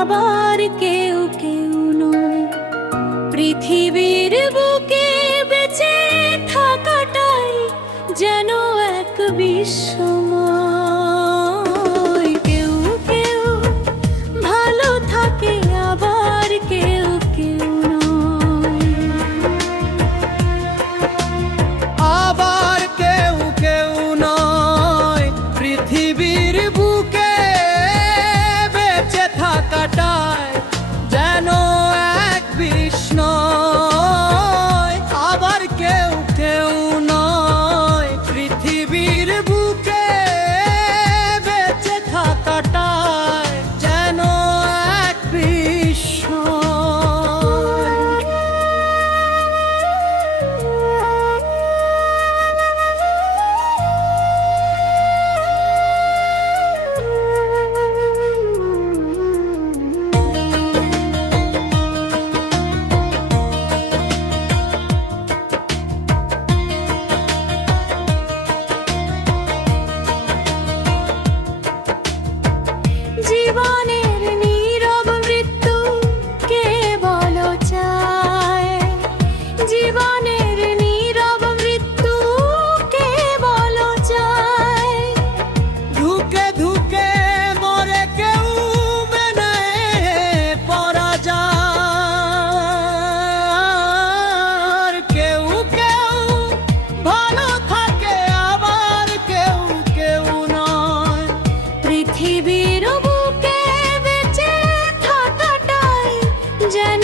আবার কেউ কেউ নয়। পৃথিবীর বুকে বেঁচে থাকাটাই যেন এক বিস্ময়। কেউ কেউ ভালো থাকে, আবার কেউ কেউ নয়। আবার কেউ কেউ নয়। পৃথিবীর বুকে বেঁচে থাকাটাই যেন এক বিস্ময়। আবার কেউ কেউ নয়। পৃথিবীর বুকে বেঁচে থাকাটাই যেন এক বিস্ময়। জীবনের নীরব মৃত্যু কে বলো চায়? জীবনের নীরব মৃত্যু কে বলো চায়? ধুকে ধুকে মরে কেউ মেনে পরা যায়। কেউ কেউ ভালো থাকে, আবার কেউ কেউ নয়। পৃথিবীর বুকে বেঁচে থাকাটাই যেন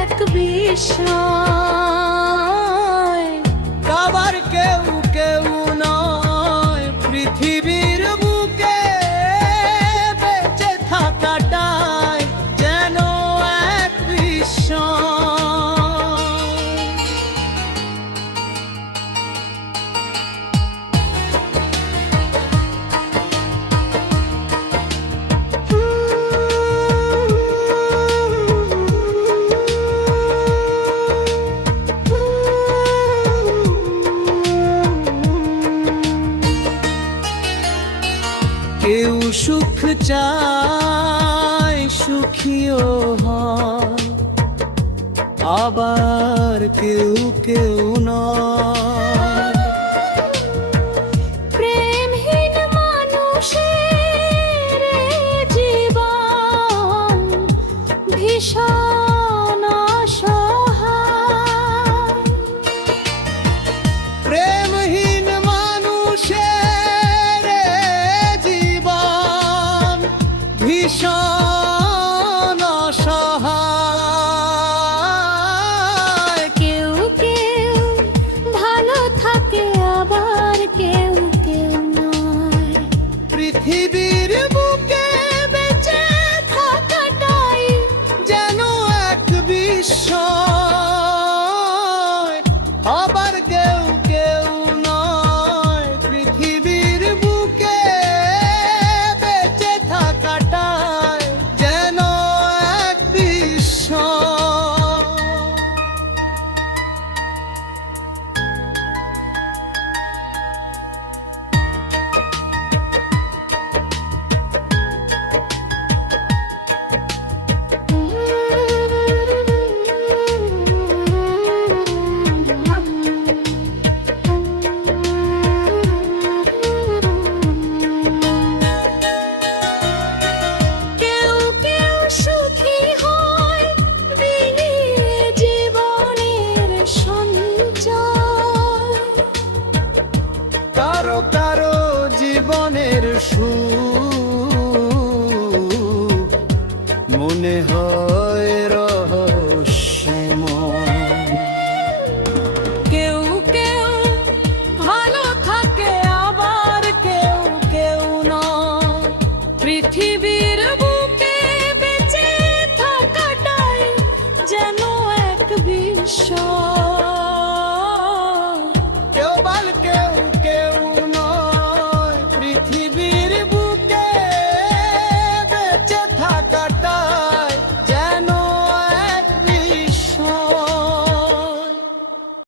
এক বিস্ময়। আবার কেউ কেউ নয়। পৃথিবীর বুকে বেঁচে থাকাটাই যেন এক বিস্ময়। কেউ সুখ চায়, সুখীও হয়, আবার কেউ কেউ নয়। প্রেমহীন মানুষের জীবন ভীষণ অসহায়। প্রেমহীন মানুষের জীবন ভীষণ অসহায়। কেউ কেউ ভালো থাকে, আবার কেউ কেউ নয়। পৃথিবীর বুকে বেঁচে থাকাটাই যেন এক বিস্ময়। আবার কেউ কেউ নয়। পৃথিবীর বুকে বেঁচে থাকাটাই যেন এক বিস্ময়। কেউ কেউ সুখী হয় বিলিয়ে জীবনের সঞ্চয়। কারো কারো জীবনের সুখ